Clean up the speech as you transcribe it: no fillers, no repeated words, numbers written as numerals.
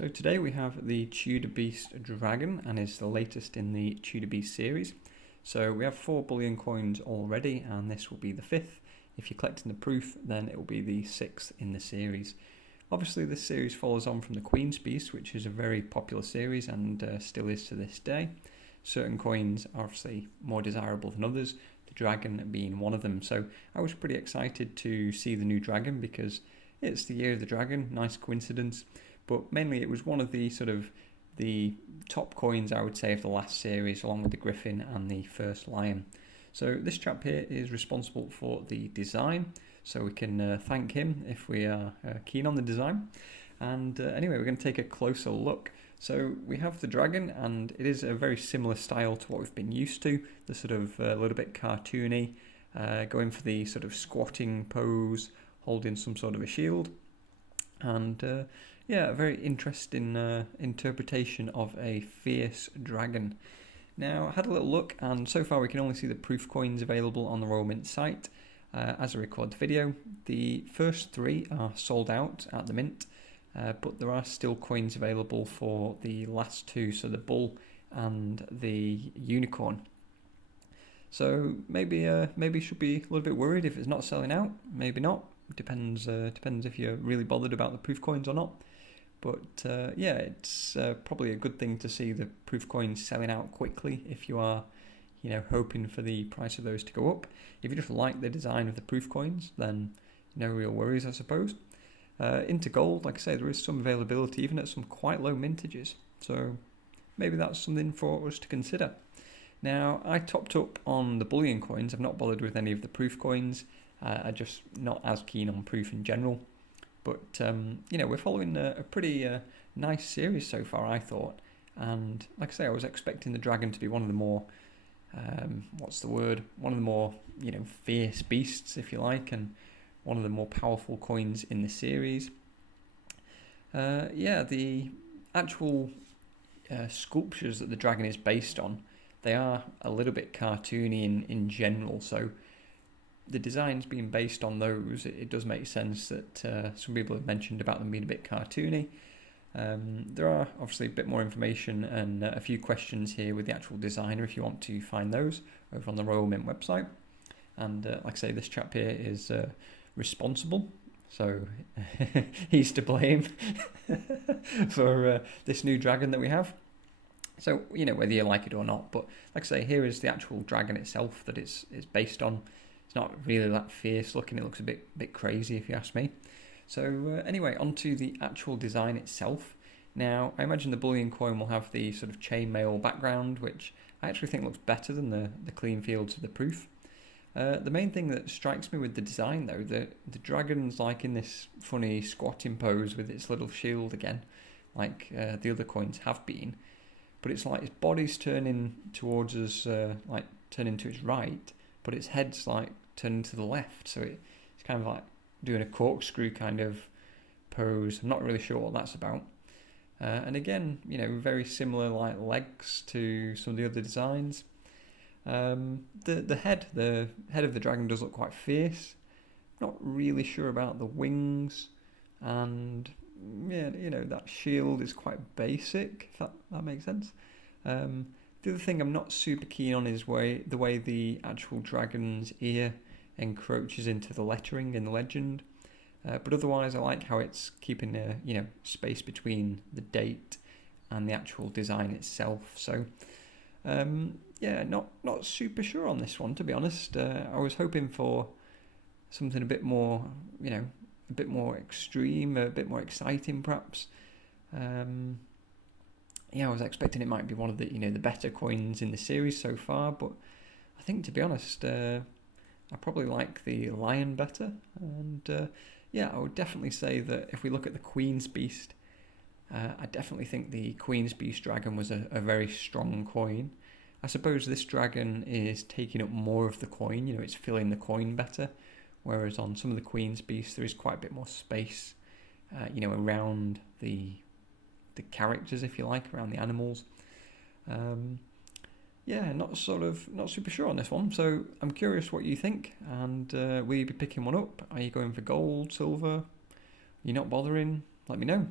So today we have the Tudor Beast Dragon, and is the latest in the Tudor Beast series. So we have 4 bullion coins already, and this will be the 5th. If you're collecting the proof, then it will be the 6th in the series. Obviously this series follows on from the Queen's Beast, which is a very popular series and still is to this day. Certain coins are obviously more desirable than others, the dragon being one of them. So I was pretty excited to see the new dragon because it's the year of the dragon, nice coincidence. But mainly it was one of the the top coins, I would say, of the last series, along with the griffin and the first lion. So this chap here is responsible for the design, so we can thank him if we are keen on the design. And anyway, we're going to take a closer look. So we have the dragon, and it is a very similar style to what we've been used to, the sort of a little bit cartoony, going for the sort of squatting pose, holding some sort of a shield. And yeah, a very interesting interpretation of a fierce dragon. Now, I had a little look, and so far we can only see the proof coins available on the Royal Mint site. As I record the video, the first 3 are sold out at the Mint, but there are still coins available for the last 2, so the bull and the unicorn. So maybe should be a little bit worried if it's not selling out. Maybe not. Depends if you're really bothered about the proof coins or not. But yeah, it's probably a good thing to see the proof coins selling out quickly if you are, hoping for the price of those to go up. If you just like the design of the proof coins, then no real worries, I suppose. Into gold, like I say, there is some availability even at some quite low mintages. So maybe that's something for us to consider. Now, I topped up on the bullion coins. I've not bothered with any of the proof coins. I'm just not as keen on proof in general. But, we're following a pretty nice series so far, I thought. And like I say, I was expecting the dragon to be one of the more, one of the more, fierce beasts, if you like, and one of the more powerful coins in the series. Yeah, the actual sculptures that the dragon is based on, they are a little bit cartoony in general, so the designs being based on those, it does make sense that some people have mentioned about them being a bit cartoony. There are obviously a bit more information and a few questions here with the actual designer if you want to find those over on the Royal Mint website. And like I say, this chap here is responsible, so he's to blame for this new dragon that we have. So, whether you like it or not, but like I say, here is the actual dragon itself that it's based on. It's not really that fierce looking, it looks a bit crazy if you ask me. So anyway, onto the actual design itself. Now, I imagine the bullion coin will have the sort of chainmail background, which I actually think looks better than the clean fields of the proof. The main thing that strikes me with the design, though, the dragon's like in this funny squatting pose with its little shield again, like the other coins have been. But it's like its body's turning towards us, like turning to its right, but its head's like turning to the left, so it's kind of like doing a corkscrew kind of pose. I'm not really sure what that's about. And again, very similar like legs to some of the other designs. The head of the dragon does look quite fierce. Not really sure about the wings, and yeah, that shield is quite basic, if that makes sense. The other thing I'm not super keen on is the way the actual dragon's ear encroaches into the lettering in the legend. But otherwise, I like how it's keeping space between the date and the actual design itself. So yeah, not super sure on this one, to be honest. I was hoping for something a bit more, a bit more extreme, a bit more exciting, perhaps. Yeah, I was expecting it might be one of the the better coins in the series so far, but I think, to be honest, I probably like the lion better. And yeah, I would definitely say that if we look at the Queen's Beast, I definitely think the Queen's Beast dragon was a very strong coin. I suppose this dragon is taking up more of the coin, it's filling the coin better, whereas on some of the Queen's Beasts there is quite a bit more space, around the characters, if you like, around the animals. Yeah, not super sure on this one, so I'm curious what you think. And will you be picking one up? Are you going for gold, silver? You're not bothering? Let me know.